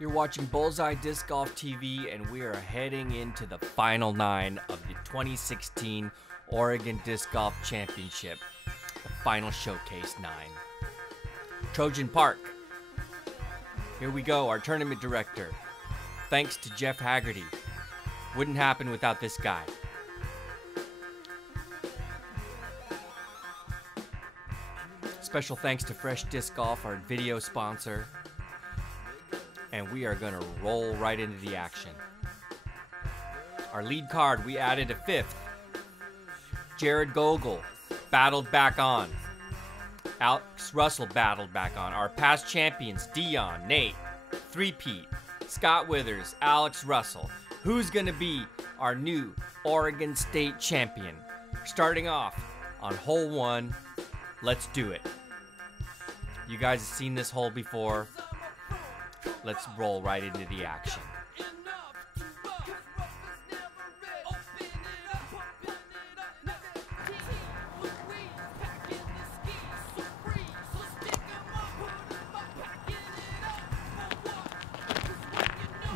You're watching Bullseye Disc Golf TV, and we are heading into the final 9 of the 2016 Oregon Disc Golf Championship, the final showcase 9. Trojan Park. Here we go, our tournament director. Thanks to Jeff Haggerty. Wouldn't happen without this guy. Special thanks to Fresh Disc Golf, our video sponsor. And we are going to roll right into the action. Our lead card, we added a 5th. Jarod Gogal battled back on. Alex Russell battled back on. Our past champions, Dion, Nate, 3-peat, Scott Withers, Alex Russell. Who's going to be our new Oregon State champion? Starting off on hole 1. Let's do it. You guys have seen this hole before. Let's roll right into the action.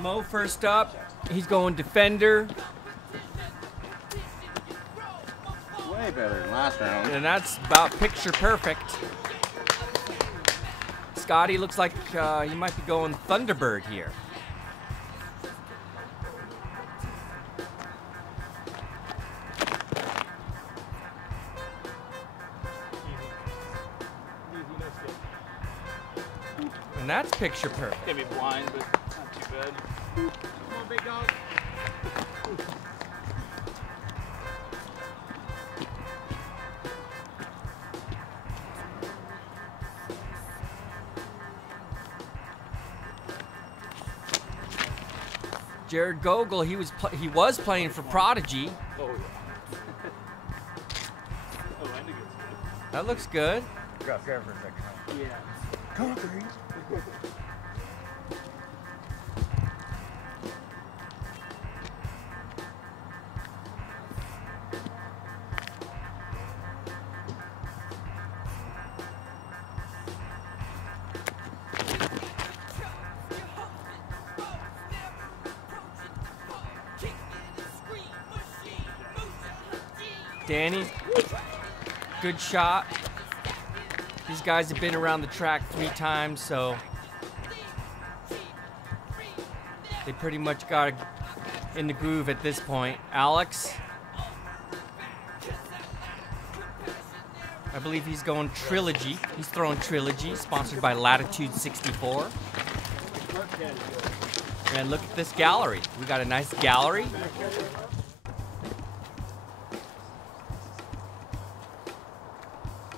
Moe first up. He's going defender. Way better than last round. And that's about picture perfect. Scotty looks like he might be going Thunderbird here. And that's picture perfect. Gonna be blind, but not too bad. Come on, big dog. Jarod Gogal, he was playing for Prodigy. Oh, yeah. Oh, and it gets good. That looks good. You got scared for a second. Yeah. Come on, Grace. Danny, good shot. These guys have been around the track 3 times, so they pretty much got in the groove at this point. Alex, I believe he's going Trilogy. He's throwing Trilogy, sponsored by Latitude 64. And look at this gallery. We got a nice gallery.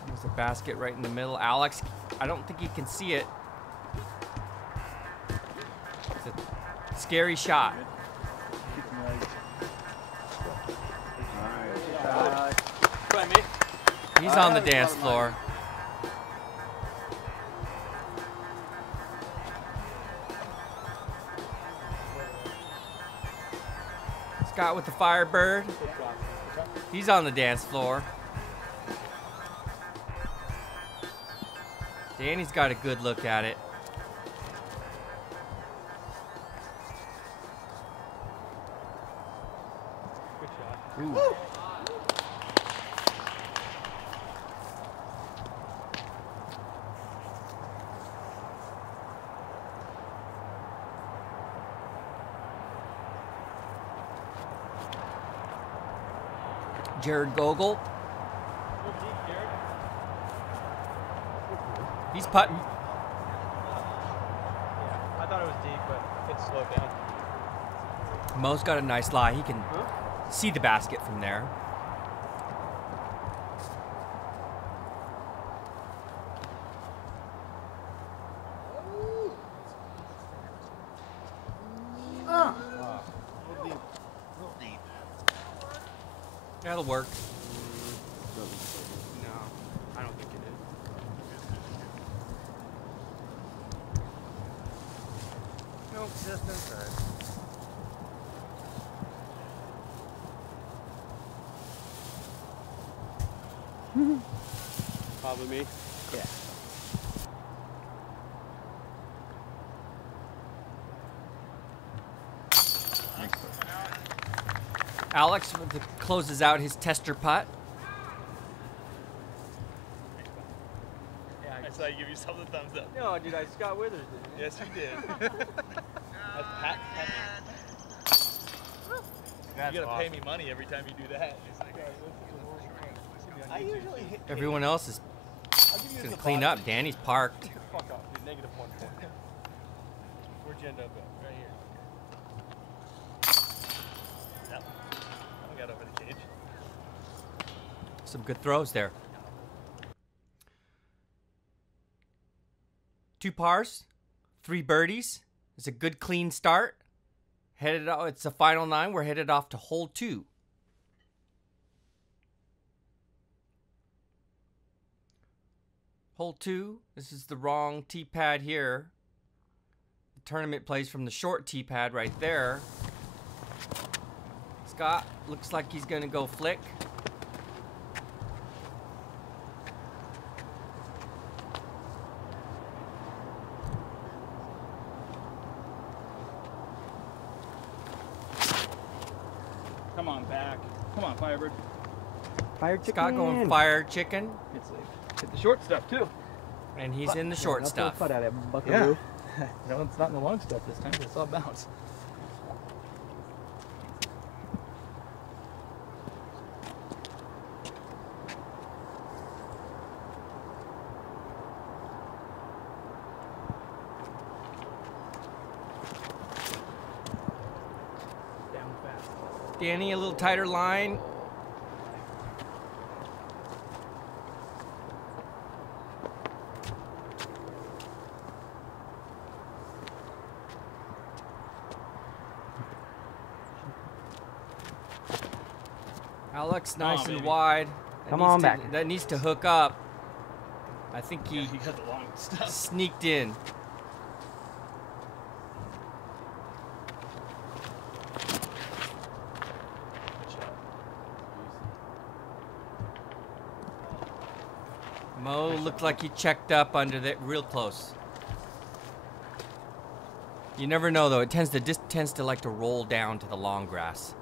There's a basket right in the middle. Alex, I don't think you can see it. It's a scary shot. He's on the dance floor. Scott with the Firebird. He's on the dance floor. Danny's got a good look at it. Good shot. Ooh. Jarod Gogal. He's putting. Yeah, I thought it was deep, but it's slowed down. Mo's got a nice lie. He can see the basket from there. That'll work. No, I don't think it is. No distance. Probably me. Yeah. Alex closes out his tester putt. I saw you give yourself the thumbs up. No, dude, I Scott Withers did. Yes, you did. That's Pat. You gotta pay me money every time you do that. I usually hit. Everyone else is gonna clean up. Danny's parked. Fuck off, dude. -1 point. Where'd you end up at? Right here. Yep. I got over the cage. Some good throws there. 2 pars, 3 birdies. It's a good clean start. Headed out. It's the final 9. We're headed off to hole 2. Hole 2. This is the wrong tee pad here. The tournament plays from the short tee pad right there. Scott looks like he's gonna go flick. Come on, back. Come on, Firebird. Fire chicken. Scott going fire chicken, It's safe. Hit the short stuff, too. and he's in the short stuff. At it, buckaroo. No, it's not in the long stuff this time. It's all bounce. Down fast. Danny, a little tighter line. Alex, nice and baby. wide. Come on back. That needs to hook up. I think he You got the long stuff. sneaked in. Moe looked like he checked up under that real close. You never know though. It tends to like to roll down to the long grass.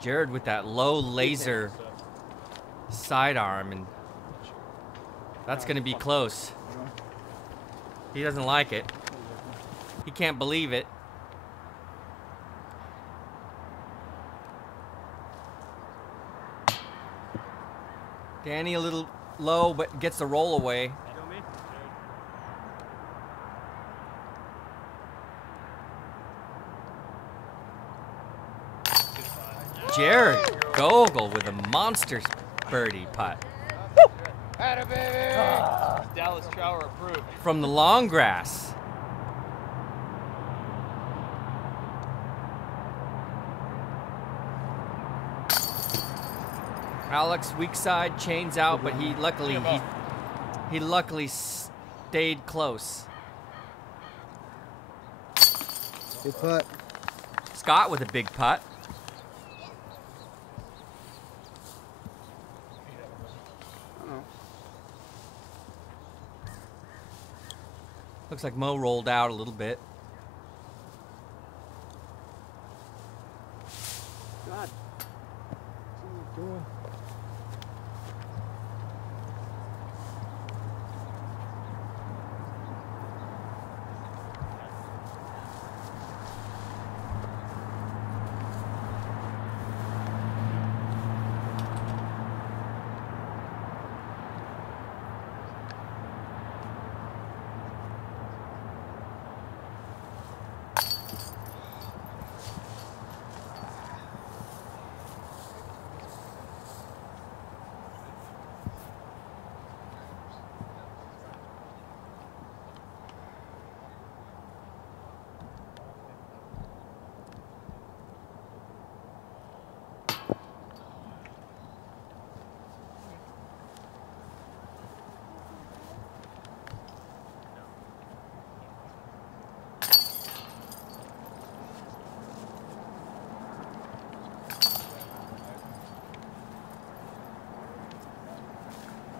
Jarrid with that low laser sidearm, and that's going to be close. He doesn't like it. He can't believe it. Danny a little low, but gets the roll away. Jarod Gogal with a monster birdie putt Dallas Trower approved. from the long grass. Alex weak side, chains out, but he luckily stayed close. Good putt. Scott with a big putt. Looks like Moe rolled out a little bit. God. What's he doing?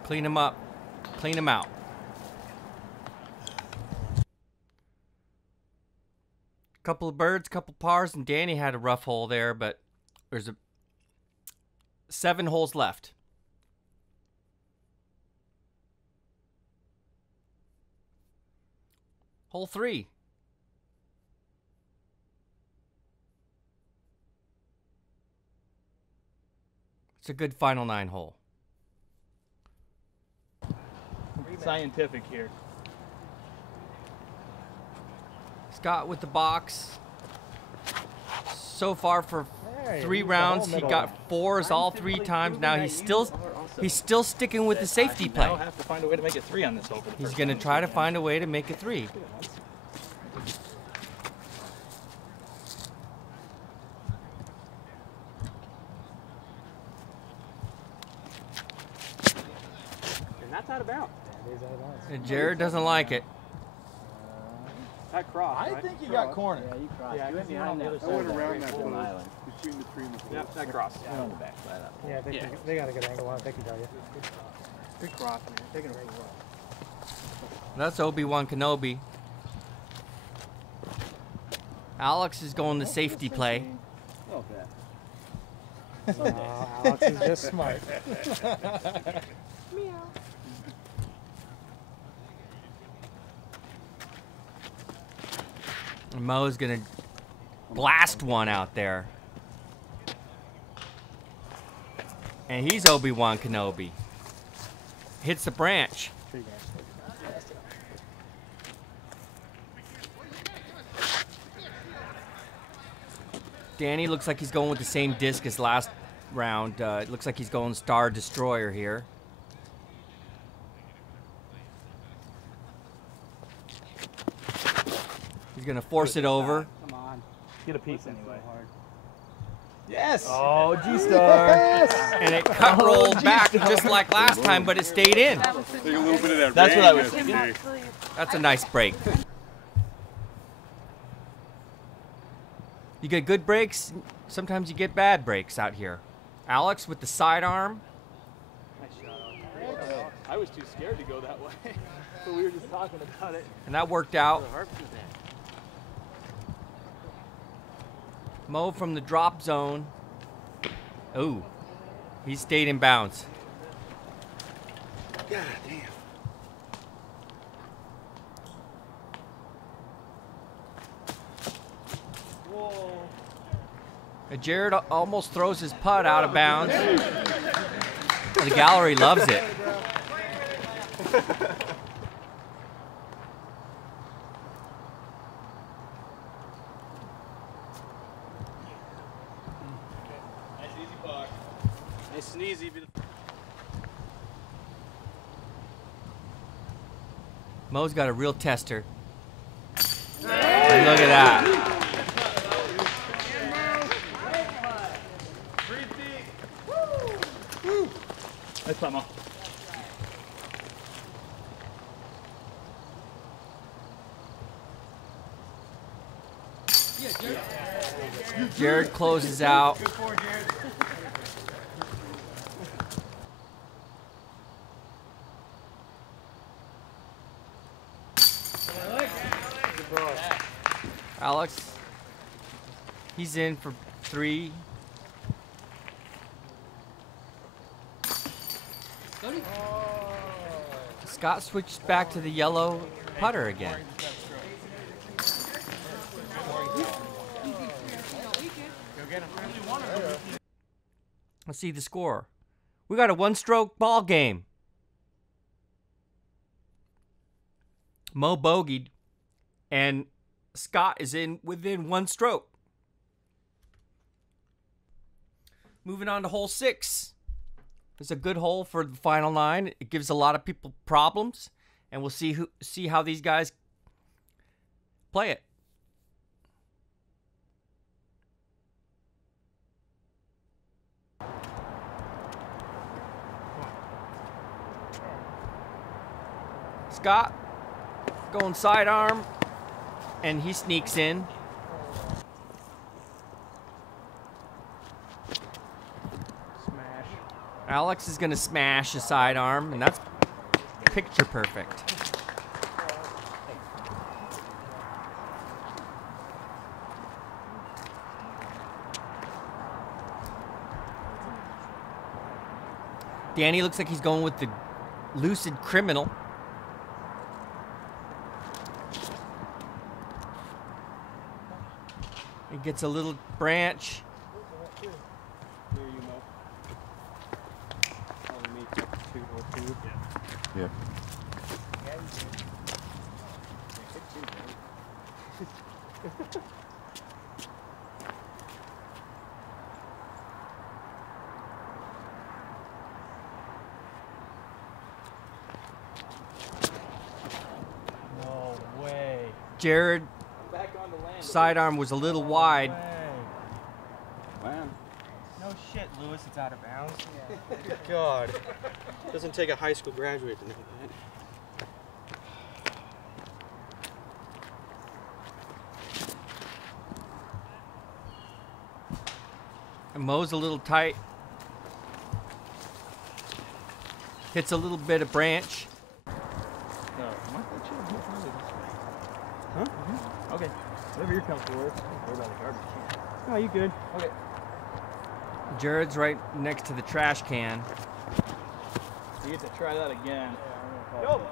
Clean him up. Clean him out. Couple of birds, couple pars, and Danny had a rough hole there, but there's 7 holes left. Hole 3. It's a good final 9 hole. Scientific here. Scott with the box. So far for 3 rounds, he got 4s all 3 times. Now he's still sticking with the safety play. Now have to find a way to make it 3 on this hole. He's going to try to find a way to make it 3. And that's out of bounds. And Jarrid doesn't like it. That cross, I think you got cornered. Yeah, you crossed. Yeah, you went 'cause behind you're on that. the other I went side around of that that island. between the tree and the pole. Yep, that cross. Yeah, on the back side of Yeah, they got a good angle on it. They can tell you. Good cross, man. Taking it really well. That's Obi-Wan Kenobi. Alex is going the safety play. Oh, bad. Alex is just smart. And Mo's gonna blast one out there. And he's Obi-Wan Kenobi. Hits the branch. Danny looks like he's going with the same disc as last round. It looks like he's going Star Destroyer here. He's gonna force it over. Come on. Get a piece anyway. Yes! Oh, G-Star. And it cut rolled back just like last time, but it stayed in. Take a little bit of that That's what I rain was yesterday. thinking. That's a nice break. You get good breaks, sometimes you get bad breaks out here. Alex with the sidearm. Nice shot. I was too scared to go that way. So we were just talking about it. And that worked out. Moe from the drop zone. Ooh, he stayed in bounds. God damn. Jarrid almost throws his putt out of bounds. The gallery loves it. Nice and easy. Mo's got a real tester. And look at that. Nice putt, Mo. Jarrid closes out. Alex, he's in for 3. Scott switched back to the yellow putter again. Let's see the score. We got a 1-stroke ball game. Mo bogeyed, and Scott is in within 1 stroke. Moving on to hole 6. It's a good hole for the final 9. It gives a lot of people problems, and we'll see how these guys play it. Scott going sidearm, and he sneaks in. Smash. Alex is going to smash a sidearm, and that's picture perfect. Danny looks like he's going with the Lucid Criminal. He gets a little branch. Here you Mo. Only me 2 or 2. Yeah. Yeah. No way. Jarrid Back on the land. sidearm was a little wide. Wow. No shit, Lewis, it's out of bounds. God. Doesn't take a high school graduate to know that. And Mo's a little tight. Hits a little bit of branch. Huh? Okay. Whatever you're comfortable with. Don't worry about the garbage can. Oh, you good? Okay. Jarrod's right next to the trash can. You get to try that again.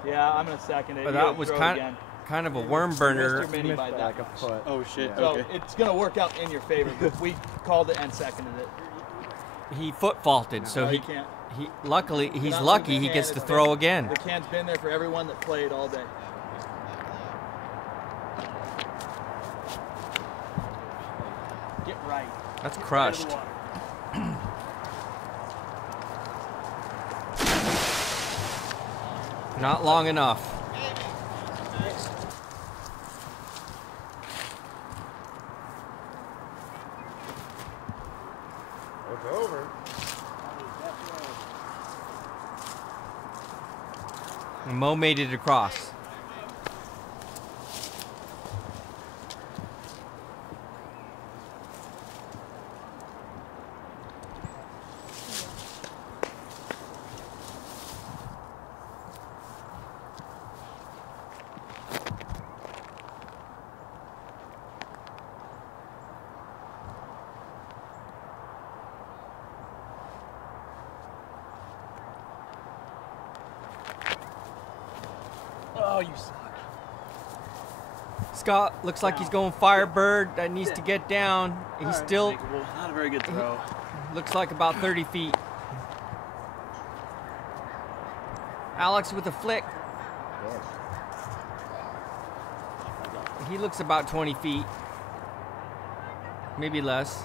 Yeah, I'm gonna second it. But You that gotta was throw it kind again. kind of a worm burner. Mr. Mini by that Like a much. foot. Oh shit. Yeah. So Okay. it's gonna work out in your favor, but we called it and seconded it. He foot faulted, so No, he you can't. luckily he's Not lucky losing he the gets can. to It's throw been- again. The can's been there for everyone that played all day. Get right. That's Get crushed. right of the water. Not long enough. It's over. And Mo made it across. Oh, you suck. Scott looks like he's going Firebird. That needs to get down. He's still Not a very good throw. looks like about 30 feet. Alex with a flick. He looks about 20 feet. Maybe less.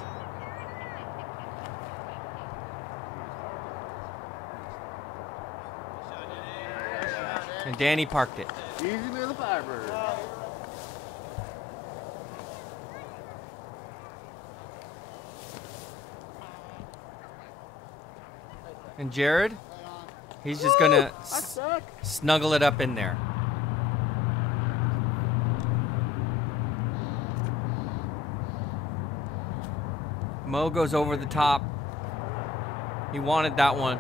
And Danny parked it. Easy with the Firebird. And Jarrid, he's just gonna snuggle it up in there. Mo goes over the top. He wanted that one.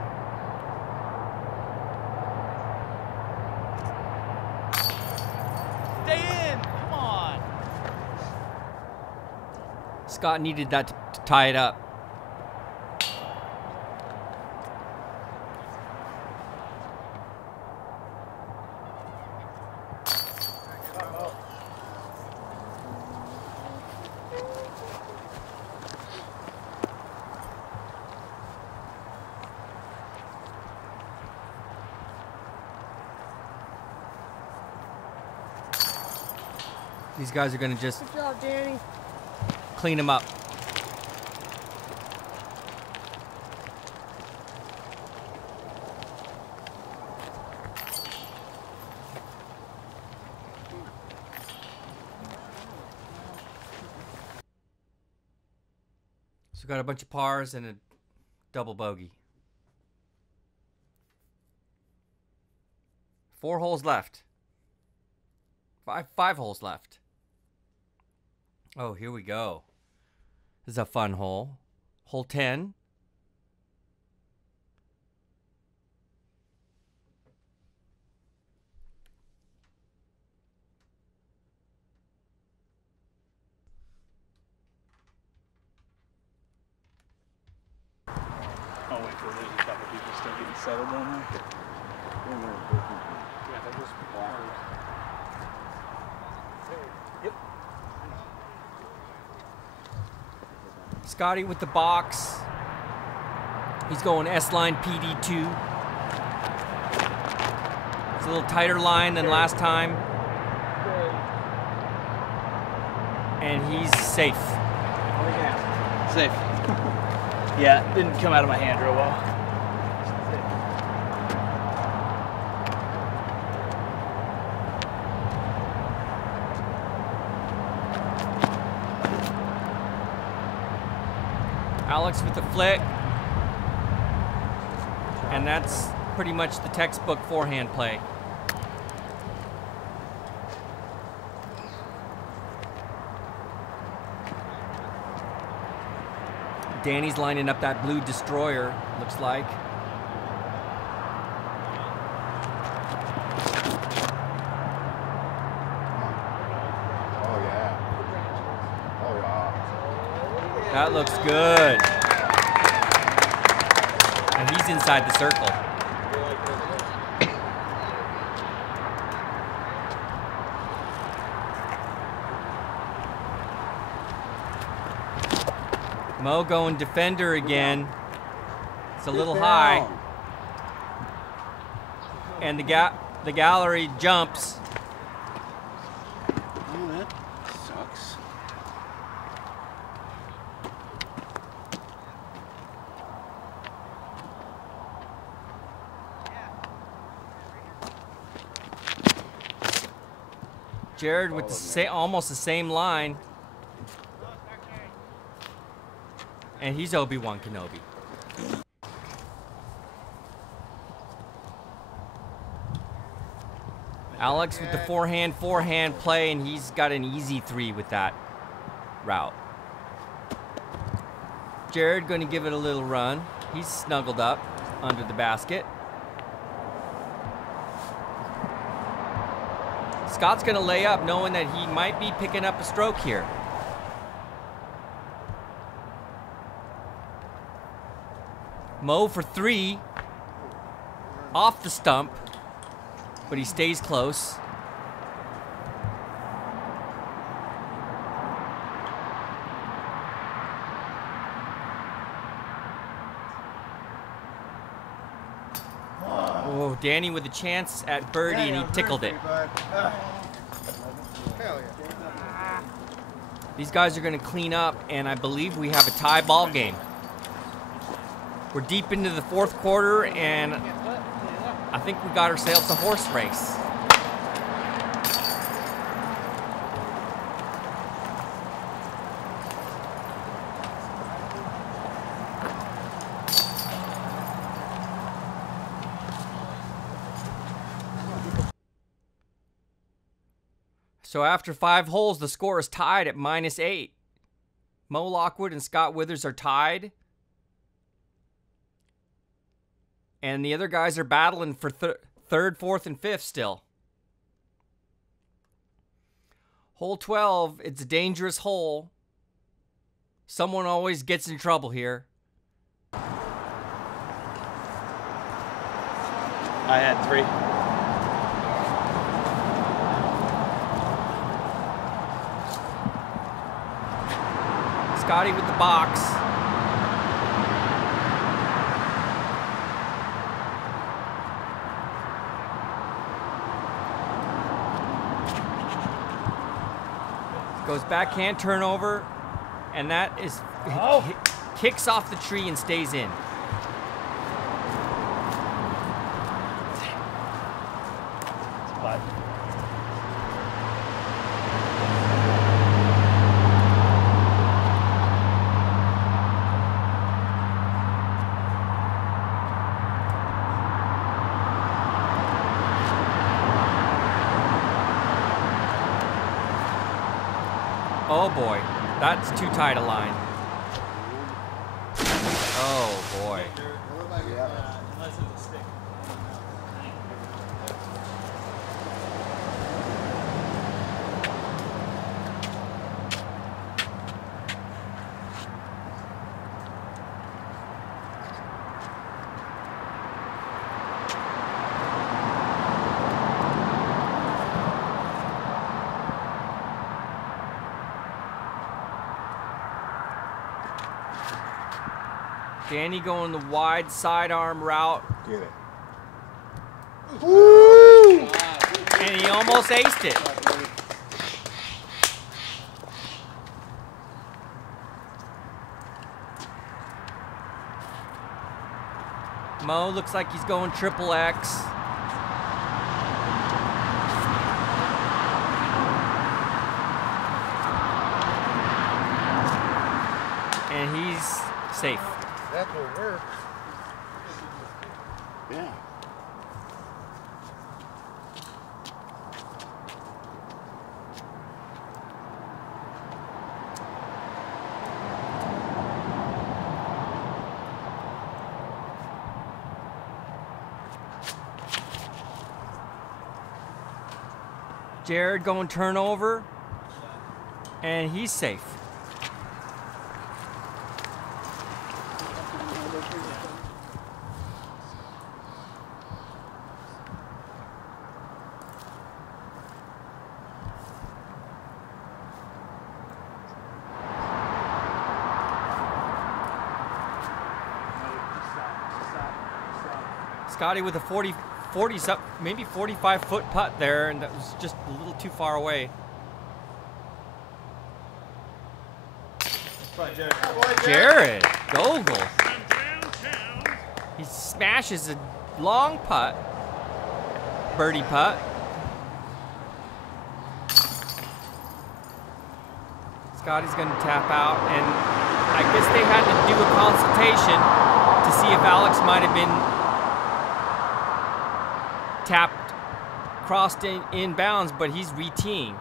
Stay in! Come on! Scott needed that to tie it up. These guys are gonna just Good job, Danny. clean him up. So we got a bunch of pars and a double bogey. 4 holes left. Five holes left. Oh, here we go. This is a fun hole. Hole 10. Oh, wait for it. there's a couple people still getting settled down there. Yeah, they're just walkers. Yep. Scotty with the box. He's going S-line PD2. It's a little tighter line than last time. And he's safe. Safe. Yeah, didn't come out of my hand real well. Alex with the flick. And that's pretty much the textbook forehand play. Danny's lining up that blue destroyer, looks like. Oh, yeah. Oh, yeah. That looks good. And he's inside the circle. Mo going defender again. It's a little high. And the gallery jumps. Oh, that sucks. Jarrid with the almost the same line. And he's Obi-Wan Kenobi. Alex with the forehand play, and he's got an easy 3 with that route. Jarrid going to give it a little run. He's snuggled up under the basket. Scott's going to lay up knowing that he might be picking up a stroke here. Mo for 3, off the stump, but he stays close. Oh, Danny with a chance at birdie, and he tickled it. These guys are going to clean up, and I believe we have a tie ball game. We're deep into the fourth quarter, and I think we got ourselves a horse race. So after 5 holes, the score is tied at -8. Moe Lockwood and Scott Withers are tied. And the other guys are battling for third, fourth, and fifth still. Hole 12, it's a dangerous hole. Someone always gets in trouble here. I had 3. Scotty with the box. Goes backhand turnover, and that is kicks off the tree and stays in. But Oh boy, that's too tight a line. Oh boy. Danny going the wide sidearm route. Get it. Woo! And he almost aced it. Moe looks like he's going triple X. And he's safe. That will work. Yeah. Jarrid going turnover, and he's safe. Scotty with a 40 maybe 45-foot putt there, and that was just a little too far away. Jarrid Gogol. He smashes a long putt, birdie putt. Scotty's going to tap out, and I guess they had to do a consultation to see if Alex might have been tapped, crossed in bounds, but he's re-teeing.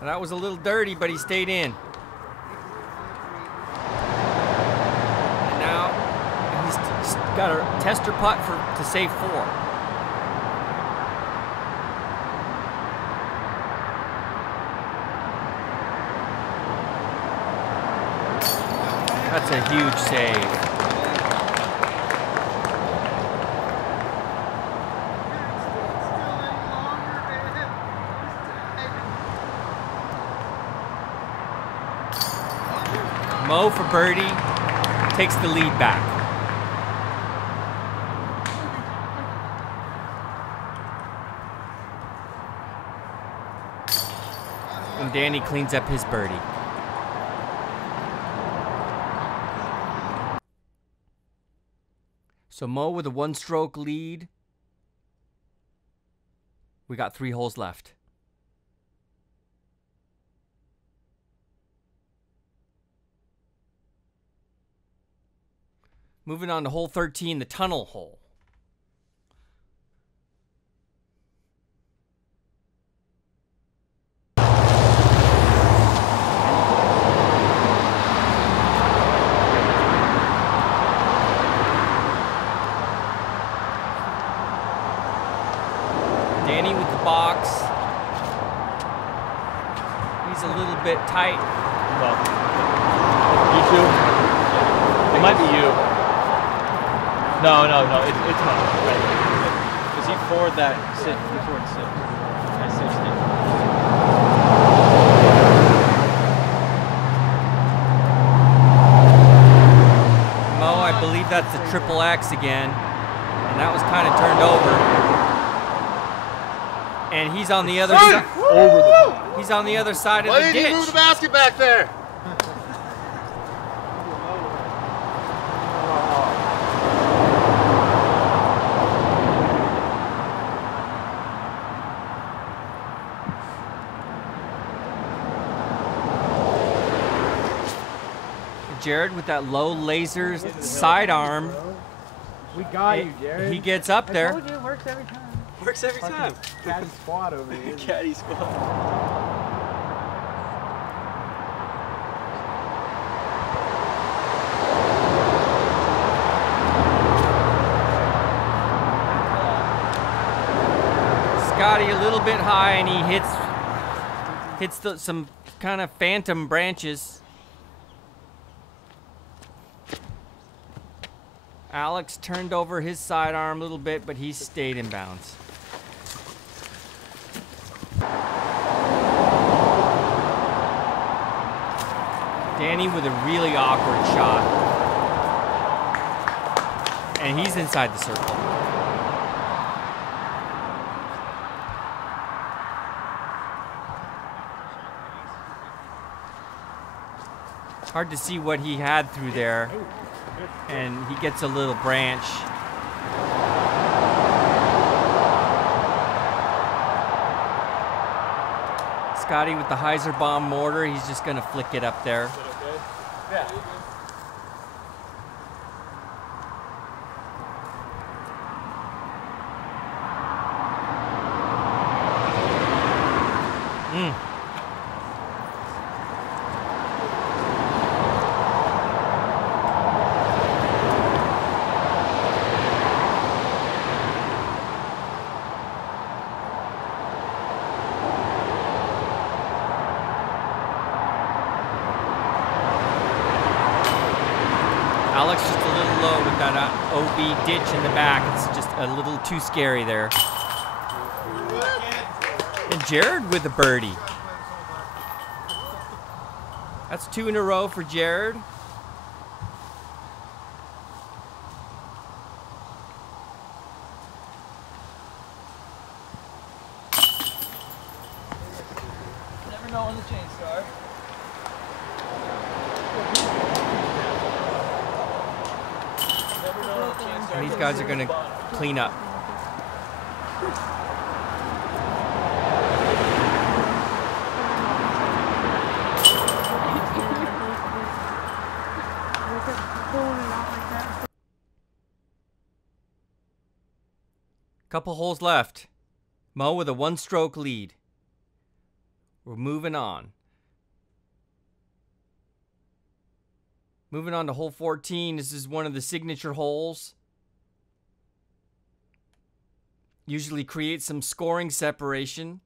And that was a little dirty, but he stayed in. And now he's got a tester putt to save 4. That's a huge save. Moe for birdie, takes the lead back. And Danny cleans up his birdie. So Moe with a 1-stroke lead. We got 3 holes left. Moving on to hole 13, the tunnel hole. Danny with the box. He's a little bit tight. Well, you too? It might be you. No, it's not. Right. Because he forward that sit, he forward sit. At 60. Moe, I believe that's the triple X again. And that was kind of turned over. And he's on the other side. He's on the other side of the ditch. Why didn't you move the basket back there? Jarrid with that low laser sidearm. We got you, Jarrid. He gets up there. I told you it works every time. Works every time. Caddy squad over here. Caddy squad. Scotty a little bit high, and he hits some kind of phantom branches. Alex turned over his sidearm a little bit, but he stayed in bounds. Danny with a really awkward shot. And he's inside the circle. Hard to see what he had through there. And he gets a little branch. Scotty with the Heiser bomb mortar, he's just gonna flick it up there. Yeah. Alex just a little low with that OB ditch in the back. It's just a little too scary there. And Jarrid with a birdie. That's 2 in a row for Jarrid. Never know when the chains start. And these guys are going to clean up. Couple holes left. Moe with a 1-stroke lead. We're moving on. Moving on to hole 14. This is one of the signature holes. Usually creates some scoring separation.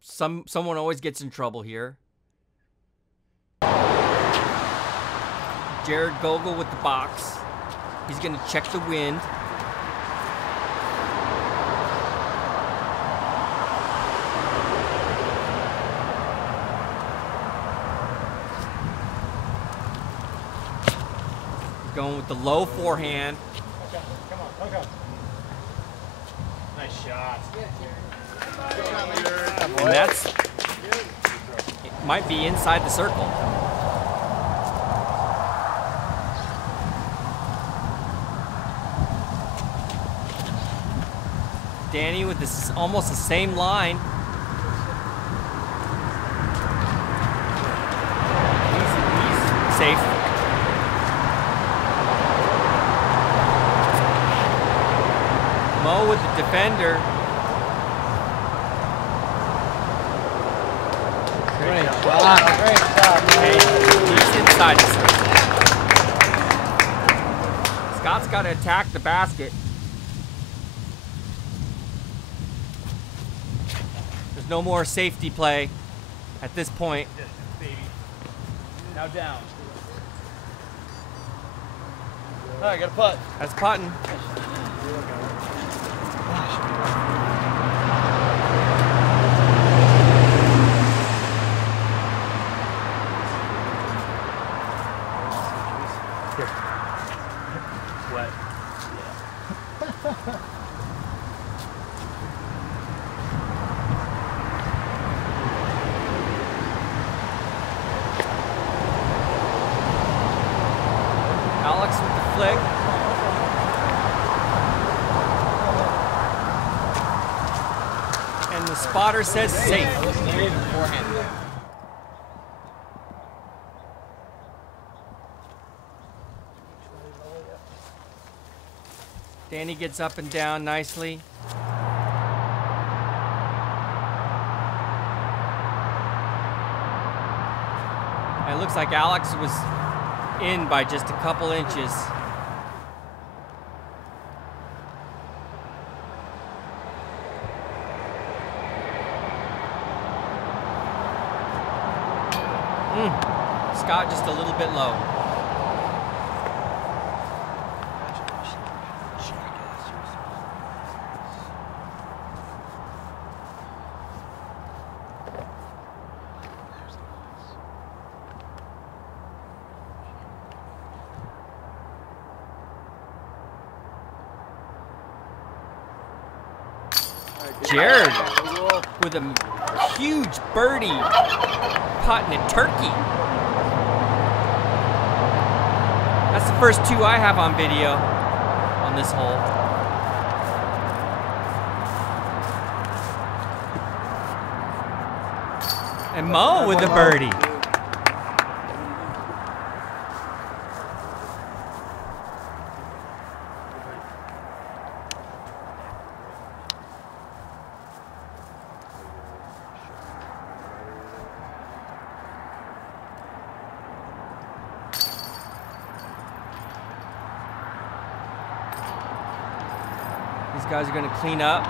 Someone always gets in trouble here. Jarod Gogal with the box. He's going to check the wind. He's going with the low forehand. Okay. Nice shot. And that's, it might be inside the circle. Danny with this almost the same line. He's safe. Moe with the defender. Great shot. Great shot. Okay, he's inside the circle. Scott's got to attack the basket. There's no more safety play at this point. Baby. Now down. All right, got a putt. That's putting. Wet. Alex with the flick. And the spotter says safe. Danny gets up and down nicely. And it looks like Alex was in by just a couple inches. Scott just a little bit low. Jarrid with a huge birdie putting it turkey. That's the first two I have on video on this hole. And Moe with the birdie. These guys are going to clean up.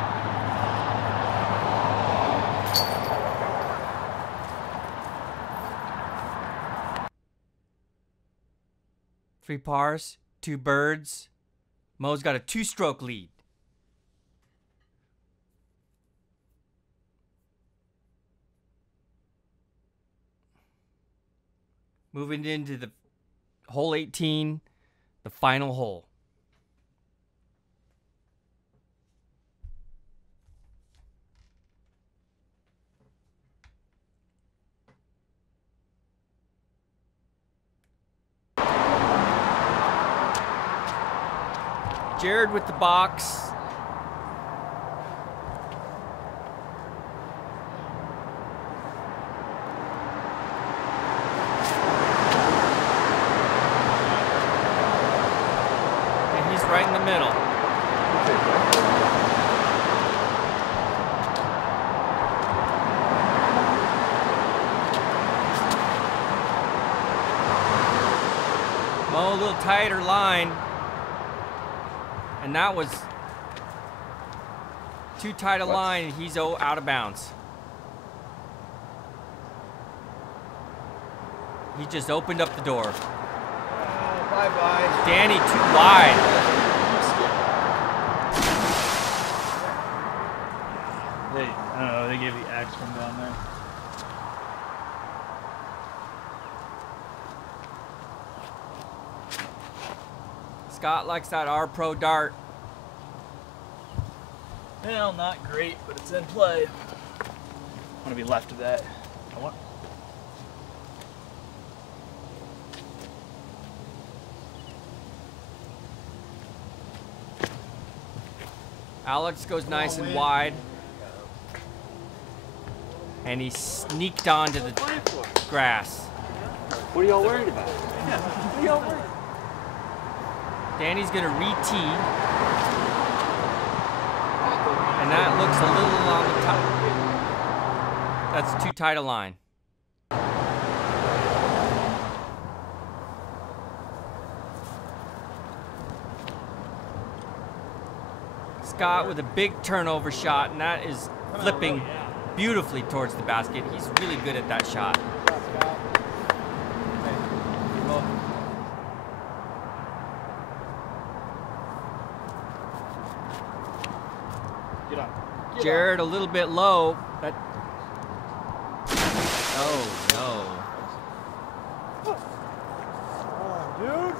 Three pars, two birds. Moe's got a 2-stroke lead. Moving into the hole 18, the final hole. Jarrid with the box. And he's right in the middle. Moe, a little tighter line. And that was too tight a line. He's out of bounds. He just opened up the door. Bye-bye. Danny too wide. I don't know, they gave the X from down there. Scott likes that R Pro dart. Well, not great, but it's in play. I want to be left of that. Alex goes nice and wide. And he sneaked onto the grass. What are y'all worried about? What are y'all worried about? Danny's gonna re-tee. And that looks a little on the top. That's too tight a line. Scott with a big turnover shot, and that is flipping beautifully towards the basket. He's really good at that shot. Jarrid a little bit low. That. Oh no. Dude.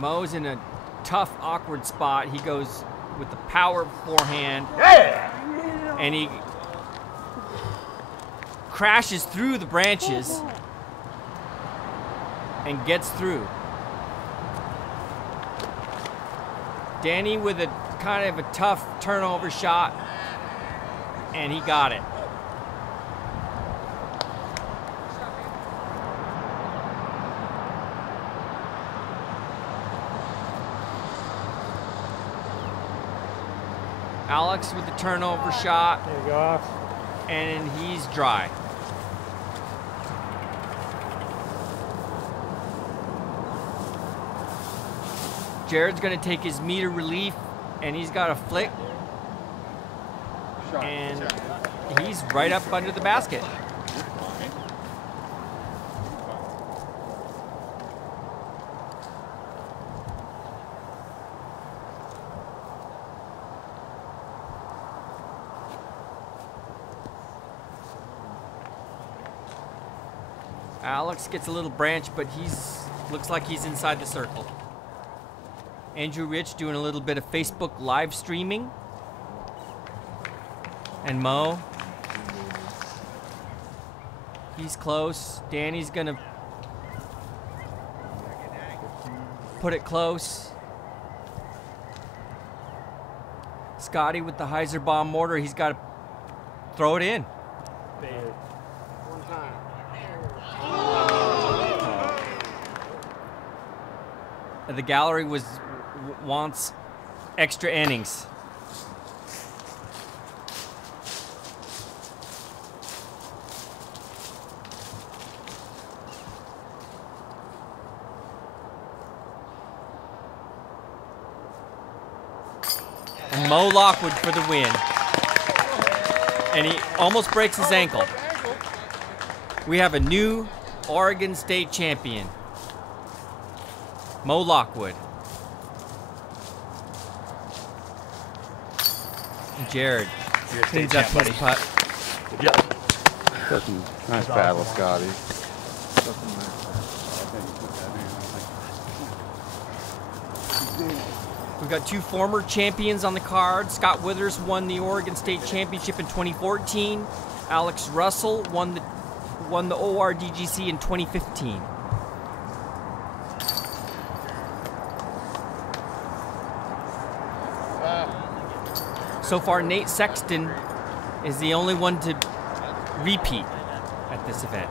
Moe's in a tough, awkward spot. He goes with the power forehand. And he crashes through the branches and gets through. Danny with a kind of a tough turnover shot, and he got it. Alex with the turnover shot, There you go. and he's dry. Jarrod's gonna take his meter relief, and he's got a flick, and he's right up under the basket. Alex gets a little branch, but looks like he's inside the circle. Andrew Rich doing a little bit of Facebook live streaming. And Moe. He's close. Danny's gonna put it close. Scotty with the Heiser bomb mortar. He's got to throw it in. One time. The gallery wants extra innings. And Moe Lockwood for the win. And he almost breaks his ankle. We have a new Oregon State champion. Moe Lockwood. And Jarrid cleans up his putt. Nice battle, Scotty. We've got two former champions on the card. Scott Withers won the Oregon State Championship in 2014. Alex Russell won the ORDGC in 2015. So far, Nate Sexton is the only one to repeat at this event.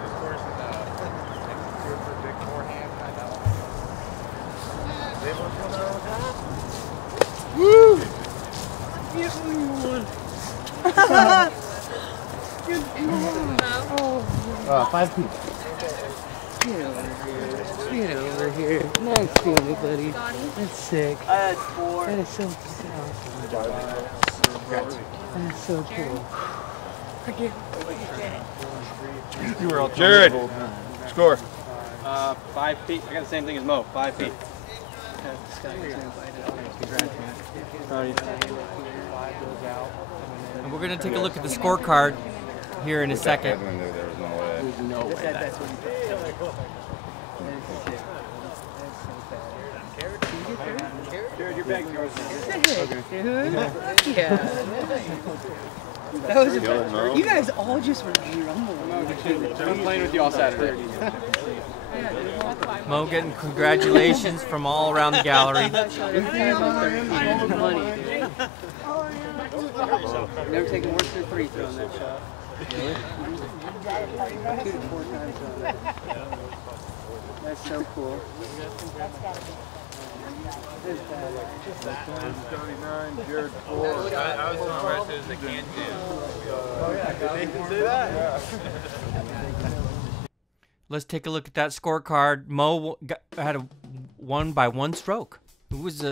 Woo! 5 feet. Get over here. Nice feeling, buddy. That's sick. I had 4. That is so That is so cool. You were all Jarrid, score. 5 feet. I got the same thing as Moe. 5 feet. And we're going to take a look at the scorecard here in a second. There's no way. Jarrid, your bag's yours now. Yeah. That was you guys all just were rumbling. I'm playing with you all Saturday. Moe getting congratulations from all around the gallery. Never taken worse than 3 throwing that shot. Really? 2 to 4 times on that. That's so cool. Scotty 9, Jarrid 4. I was doing the rest as I can do. Oh yeah, did they say that? Let's take a look at that scorecard. Moe had won by 1 stroke. It was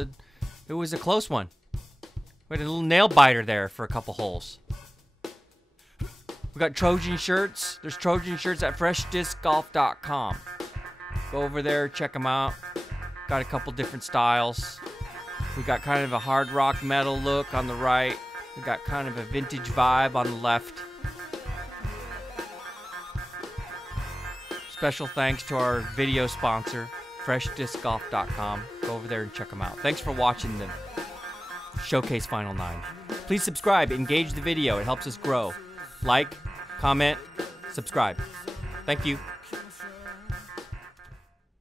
a close one. We had a little nail biter there for a couple holes. We got Trojan shirts. There's Trojan shirts at FreshDiscGolf.com. Go over there, check them out. Got a couple different styles. We got kind of a hard rock metal look on the right. We got kind of a vintage vibe on the left. Special thanks to our video sponsor, FreshDiscGolf.com. Go over there and check them out. Thanks for watching the Showcase Final 9. Please subscribe, engage the video. It helps us grow. Like, comment, subscribe. Thank you.